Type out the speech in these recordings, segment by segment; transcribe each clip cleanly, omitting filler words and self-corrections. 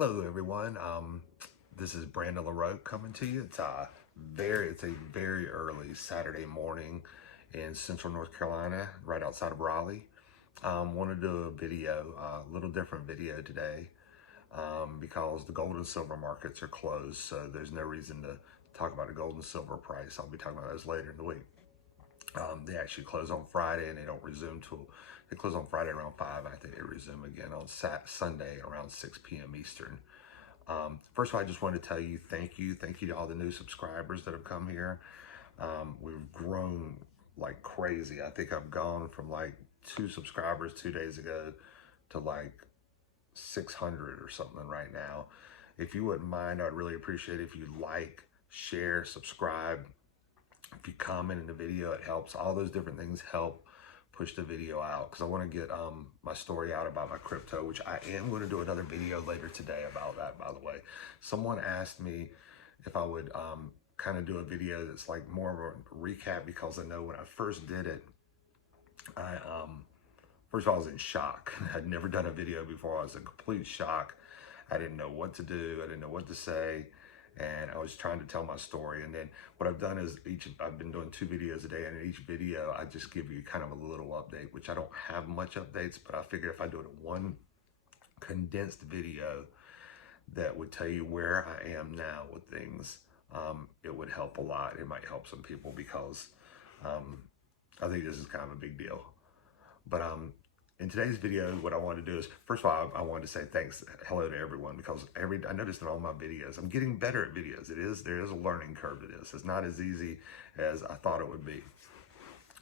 Hello, everyone. This is Brandon LaRoque coming to you. It's a very early Saturday morning in Central North Carolina, right outside of Raleigh. Want to do a video, a little different video today, because the gold and silver markets are closed, so there's no reason to talk about the gold and silver price. I'll be talking about those later in the week. They actually close on Friday, and they don't resume till they close on Friday around 5. I think they resume again on Sunday around 6 p.m. Eastern. First of all, I just wanted to tell you thank you to all the new subscribers that have come here. We've grown like crazy. I think I've gone from like 2 subscribers 2 days ago to like 600 or something right now. If you wouldn't mind, I'd really appreciate it if you like, share, subscribe. If you comment in the video, it helps. All those different things help push the video out, because I want to get my story out about my crypto, which I am going to do another video later today about that, by the way. Someone asked me if I would kind of do a video that's like more of a recap, because I know when I first did it, first of all, I was in shock. I'd never done a video before. I was in complete shock. I didn't know what to do. I didn't know what to say. And I was trying to tell my story. And then what I've done is I've been doing 2 videos a day, and in each video, I just give you kind of a little update, which I don't have much updates, but I figure if I do it in one condensed video that would tell you where I am now with things, it would help a lot. It might help some people, because I think this is kind of a big deal. But in today's video, what I want to do is, first of all, I wanted to say hello to everyone, because I noticed in all my videos, I'm getting better at videos. There is a learning curve to this. It's not as easy as I thought it would be.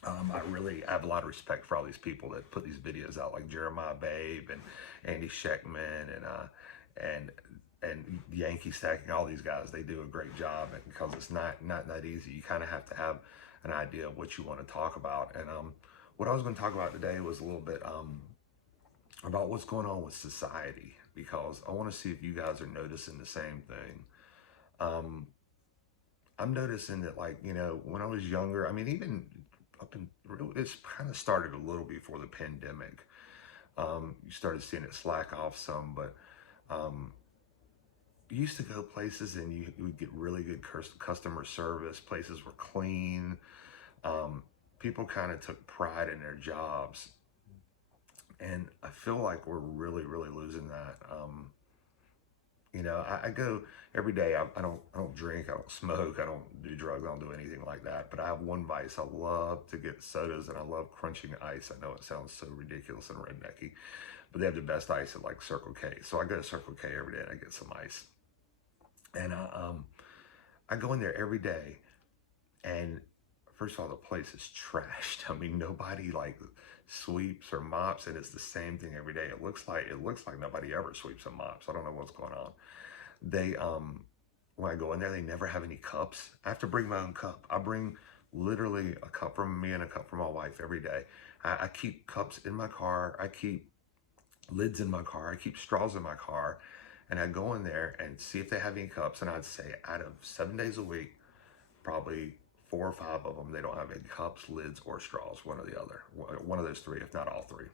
I really have a lot of respect for all these people that put these videos out, like Jeremiah Babe and Andy Scheckman and Yankee Stacking. All these guys, they do a great job, and because it's not that easy. You kind of have to have an idea of what you want to talk about. And what I was going to talk about today was a little bit about what's going on with society, because I want to see if you guys are noticing the same thing. I'm noticing that, like, when I was younger, I mean, even it's kind of started a little before the pandemic. You started seeing it slack off some, but you used to go places and you would get really good customer service. Places were clean. People kind of took pride in their jobs, and I feel like we're really losing that. I go every day. I don't drink, I don't smoke, I don't do drugs, I don't do anything like that. But I have one vice. I love to get sodas, and I love crunching ice. I know it sounds so ridiculous and rednecky, but they have the best ice at like Circle K. So I go to Circle K every day and I get some ice, and I go in there every day, and first of all, the place is trashed. I mean, nobody like sweeps or mops, and it's the same thing every day. It looks like nobody ever sweeps and mops. I don't know what's going on. They when I go in there, they never have any cups. I have to bring my own cup. I bring literally a cup from me and a cup from my wife every day. I keep cups in my car. I keep lids in my car. I keep straws in my car. And I go in there and see if they have any cups. And I'd say out of 7 days a week, probably 4 or 5 of them, they don't have any cups, lids, or straws, one or the other. One of those 3, if not all 3.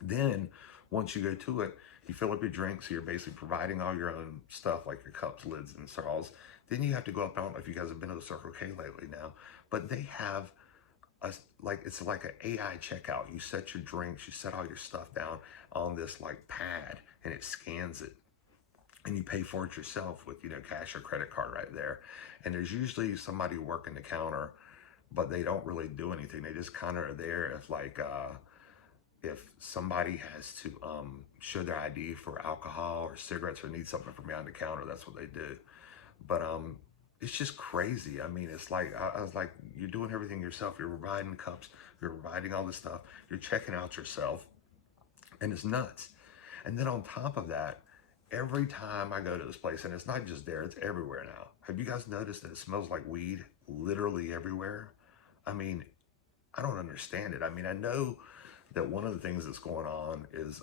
Then, once you go to it, you fill up your drink, so you're basically providing all your own stuff, like your cups, lids, and straws. Then you have to go up, I don't know if you guys have been to the Circle K lately now, but they have it's like an AI checkout. You set your drinks, you set all your stuff down on this like pad, and it scans it. And you pay for it yourself with, cash or credit card right there. And there's usually somebody working the counter, but they don't really do anything. They just kind of are there if somebody has to show their ID for alcohol or cigarettes or need something from behind the counter, that's what they do. But it's just crazy. I mean, it's like, I was like, you're doing everything yourself. You're providing cups, you're providing all this stuff, you're checking out yourself, and it's nuts. And then on top of that, every time I go to this place, and it's not just there, it's everywhere now. Have you guys noticed that it smells like weed literally everywhere? I mean, I don't understand it. I mean, I know that one of the things that's going on is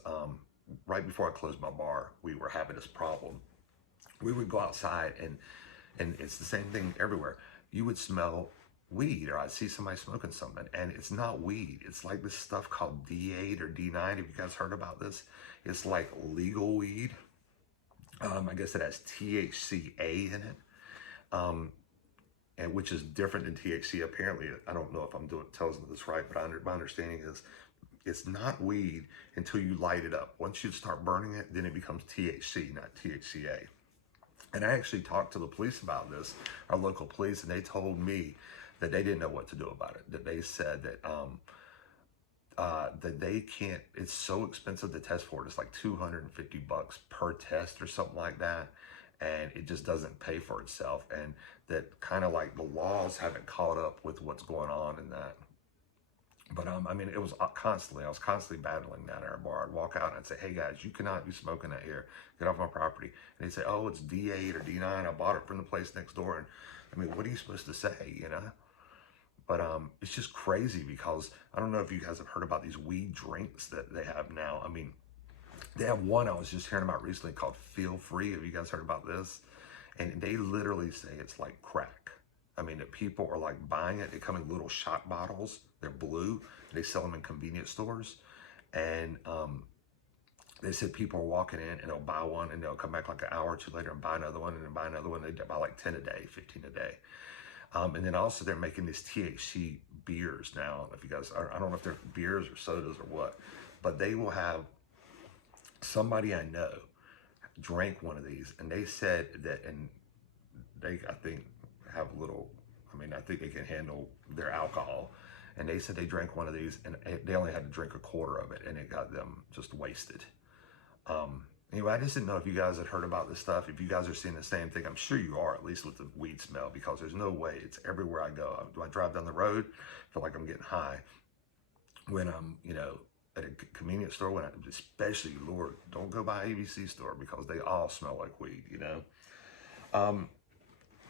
right before I closed my bar, we were having this problem. We would go outside, and it's the same thing everywhere. You would smell weed, or I'd see somebody smoking something, and it's not weed. It's like this stuff called D8 or D9. Have you guys heard about this? It's like legal weed. I guess it has THCA in it, um, and which is different than THC. Apparently, I don't know if I'm telling this right, but my understanding is it's not weed until you light it up. Once you start burning it, then it becomes THC, not THCA. And I actually talked to the police about this, our local police, and they told me that they didn't know what to do about it. That they said that they can't. It's so expensive to test for it. It's like $250 per test or something like that, and it just doesn't pay for itself. And that kind of like the laws haven't caught up with what's going on in that. But I mean, it was constantly. I was constantly battling that at our bar. I'd walk out and I'd say, "Hey guys, you cannot be smoking that here. Get off my property." And they'd say, "Oh, it's D8 or D9. I bought it from the place next door." And I mean, what are you supposed to say, you know? But it's just crazy because I don't know if you guys have heard about these weed drinks that they have now. I mean, they have one I was just hearing about recently called Feel Free. Have you guys heard about this? And they literally say it's like crack. I mean, that people are like buying it. They come in little shot bottles. They're blue. They sell them in convenience stores. And they said people are walking in and they'll buy one and they'll come back like an hour or two later and buy another one and then buy another one. They buy like 10 a day, 15 a day. And then also they're making these THC beers now. If you guys, I don't know if they're beers or sodas or what, but they will have somebody I know drank one of these and they said that, and they, I think, have a little, I mean, I think they can handle their alcohol. And they said they drank one of these and they only had to drink a quarter of it and it got them just wasted. Anyway, I just didn't know if you guys had heard about this stuff. If you guys are seeing the same thing, I'm sure you are, at least with the weed smell, because there's no way. It's everywhere I go. When I drive down the road, I feel like I'm getting high. When I'm, you know, at a convenience store, when especially, Lord, don't go by ABC store because they all smell like weed, you know. A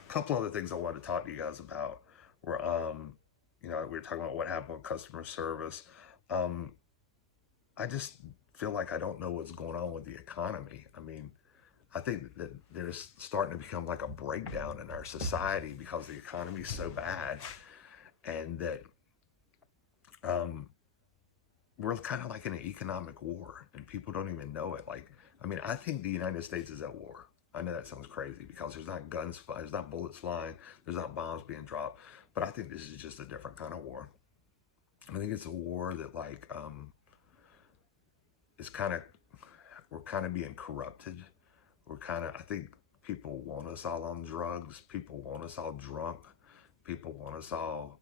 couple other things I wanted to talk to you guys about were, you know, we were talking about what happened with customer service. I just feel like I don't know what's going on with the economy. I mean, I think that there's starting to become like a breakdown in our society because the economy is so bad, and that we're kind of like in an economic war, and people don't even know it. Like, I mean, I think the United States is at war. I know that sounds crazy because there's not guns flying, there's not bullets flying, there's not bombs being dropped, but I think this is just a different kind of war. I think it's a war that like is kind of, we're kind of being corrupted. We're kind of, I think people want us all on drugs. People want us all drunk. People want us all,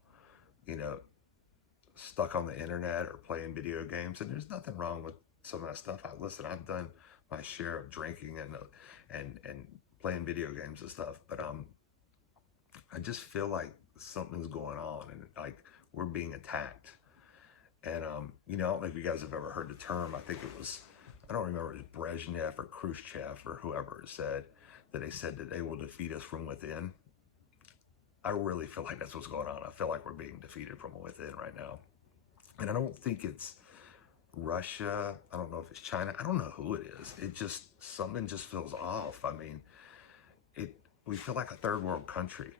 you know, stuck on the internet or playing video games. And there's nothing wrong with some of that stuff. Listen, I've done my share of drinking and playing video games and stuff. But I just feel like something's going on and like we're being attacked. And, you know, I don't know if you guys have ever heard the term. I think it was, I don't remember, it was Brezhnev or Khrushchev or whoever said that they said that they will defeat us from within. I really feel like that's what's going on. I feel like we're being defeated from within right now. And I don't think it's Russia. I don't know if it's China. I don't know who it is. It just, something just feels off. I mean, we feel like a third world country.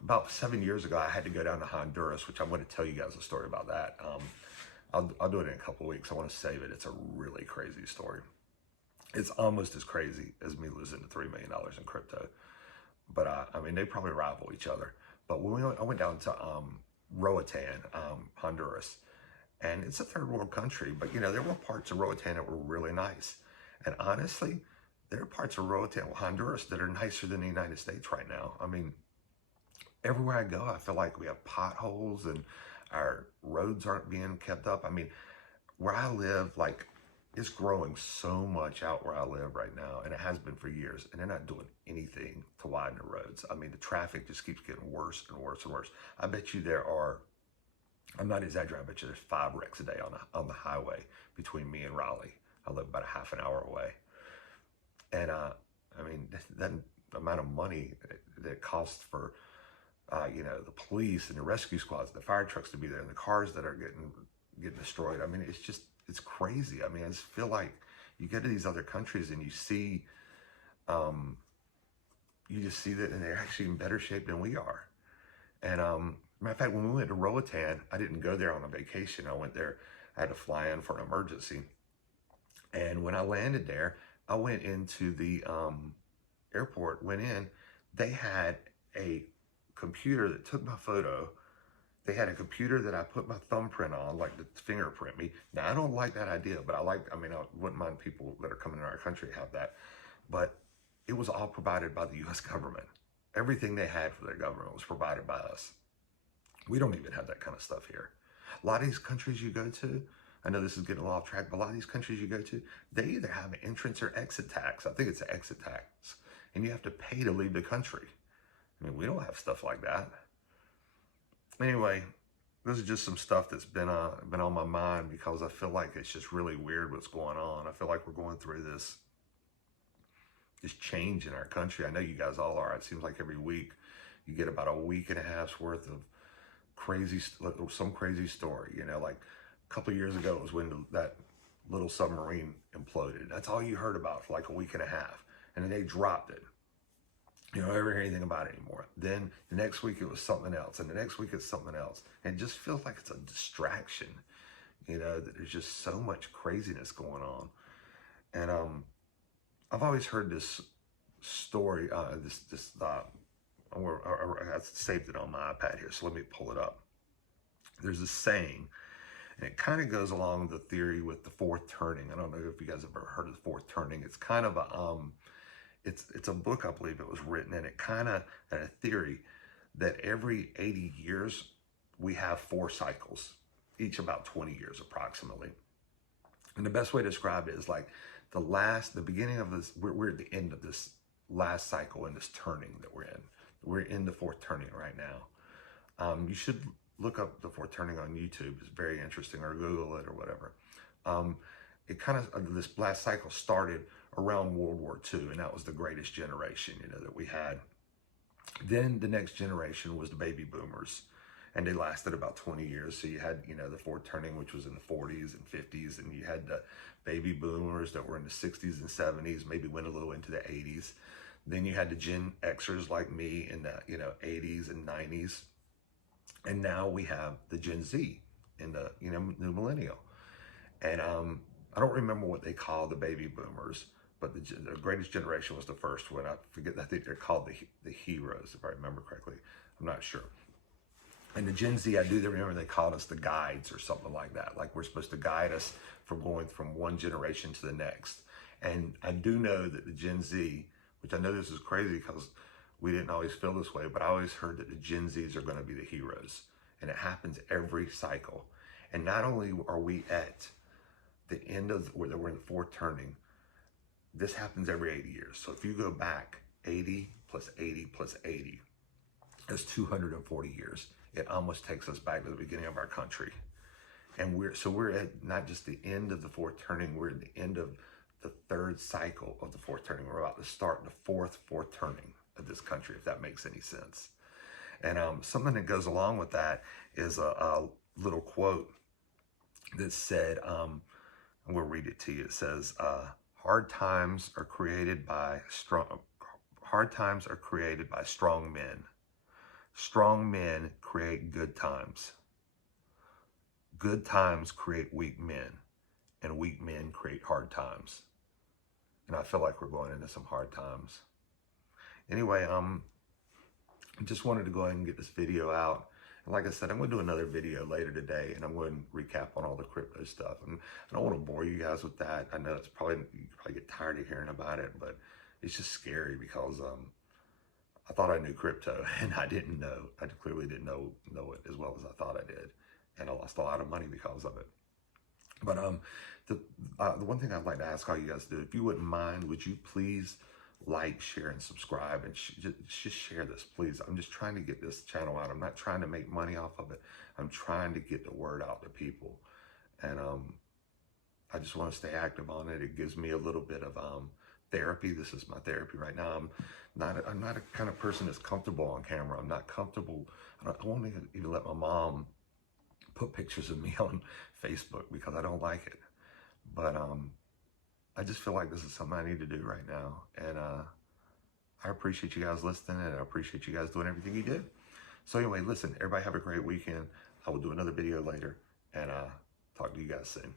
About 7 years ago, I had to go down to Honduras, which I'm going to tell you guys a story about that. I'll do it in a couple of weeks. I want to save it. It's a really crazy story. It's almost as crazy as me losing $3 million in crypto. But I mean, they probably rival each other. But I went down to Roatan, Honduras, and it's a third world country. But you know, there were parts of Roatan that were really nice. And honestly, there are parts of Roatan, Honduras, that are nicer than the United States right now. I mean, everywhere I go, I feel like we have potholes and our roads aren't being kept up. I mean, where I live, like, it's growing so much out where I live right now, and it has been for years, and they're not doing anything to widen the roads. I mean, the traffic just keeps getting worse and worse and worse. I bet you there are, I'm not exaggerating, I bet you there's 5 wrecks a day on the highway between me and Raleigh. I live about a half an hour away. And, I mean, that amount of money that it costs for, you know, the police and the rescue squads, the fire trucks to be there, and the cars that are getting destroyed. I mean, it's just, it's crazy. I mean, I just feel like you get to these other countries and you see, you just see that, and they're actually in better shape than we are. And matter of fact, when we went to Roatan, I didn't go there on a vacation. I went there, I had to fly in for an emergency. And when I landed there, I went into the airport, went in, they had a computer that took my photo. They had a computer that I put my thumbprint on, like to fingerprint me. Now, I don't like that idea, but I wouldn't mind people that are coming in our country have that. But it was all provided by the US government. Everything they had for their government was provided by us. We don't even have that kind of stuff here. A lot of these countries you go to, I know this is getting a lot off track, but a lot of these countries you go to, they either have an entrance or exit tax. I think it's an exit tax. And you have to pay to leave the country. I mean, we don't have stuff like that. Anyway, this is just some stuff that's been on my mind because I feel like it's just really weird what's going on. I feel like we're going through this change in our country. I know you guys all are. It seems like every week you get about a week and a half's worth of some crazy story. You know, like a couple of years ago it was when that little submarine imploded. That's all you heard about for like a week and a half. And then they dropped it. You don't ever hear anything about it anymore. Then the next week it was something else. And the next week it's something else. And it just feels like it's a distraction. You know, that there's just so much craziness going on. And I've always heard this story, I saved it on my iPad here, so let me pull it up. There's a saying, and it kind of goes along the theory with the fourth turning. I don't know if you guys have ever heard of the fourth turning. It's kind of a, it's a book, I believe it was written, and it kind of, and a theory that every 80 years, we have 4 cycles, each about 20 years approximately. And the best way to describe it is like the beginning of this, we're at the end of this last cycle in this turning that we're in. We're in the fourth turning right now. You should look up the fourth turning on YouTube. It's very interesting, or Google it or whatever. It kind of, this last cycle started around World War II, and that was the greatest generation, you know, that we had. Then the next generation was the baby boomers, and they lasted about 20 years. So you had, you know, the fourth turning, which was in the 40s and 50s, and you had the baby boomers that were in the 60s and 70s, maybe went a little into the 80s. Then you had the Gen Xers like me in the, you know, 80s and 90s. And now we have the Gen Z in the, you know, new millennial. And I don't remember what they call the baby boomers, but the greatest generation was the first one. I think they're called the heroes, if I remember correctly. I'm not sure. And the Gen Z, I do remember they called us the guides or something like that. Like we're supposed to guide us from going from one generation to the next. And I do know that the Gen Z, which I know this is crazy because we didn't always feel this way, but I always heard that the Gen Zs are going to be the heroes. And it happens every cycle. And not only are we at the end of where we're in the fourth turning, this happens every 80 years. So if you go back 80 plus 80 plus 80, that's 240 years. It almost takes us back to the beginning of our country. And we're at not just the end of the fourth turning, we're at the end of the third cycle of the fourth turning. We're about to start the fourth turning of this country, if that makes any sense. And something that goes along with that is a little quote that said, I'm going to read it to you. It says, hard times are created by strong men. Strong men create good times. Good times create weak men, and weak men create hard times. And I feel like we're going into some hard times. Anyway, I just wanted to go ahead and get this video out. And like I said, I'm going to do another video later today, and I'm going to recap on all the crypto stuff. And I don't want to bore you guys with that. I know you probably get tired of hearing about it, but it's just scary because I thought I knew crypto, and I didn't know. I clearly didn't know it as well as I thought I did, and I lost a lot of money because of it. But the one thing I'd like to ask all you guys to do, if you wouldn't mind, would you please like, share, and subscribe, and just share this, please. I'm just trying to get this channel out. I'm not trying to make money off of it. I'm trying to get the word out to people, and I just want to stay active on it. It gives me a little bit of therapy. This is my therapy right now. I'm not a kind of person that's comfortable on camera. I'm not comfortable. I won't even let my mom put pictures of me on Facebook because I don't like it. But I just feel like this is something I need to do right now. And I appreciate you guys listening, and I appreciate you guys doing everything you did. So anyway, listen, everybody have a great weekend. I will do another video later, and talk to you guys soon.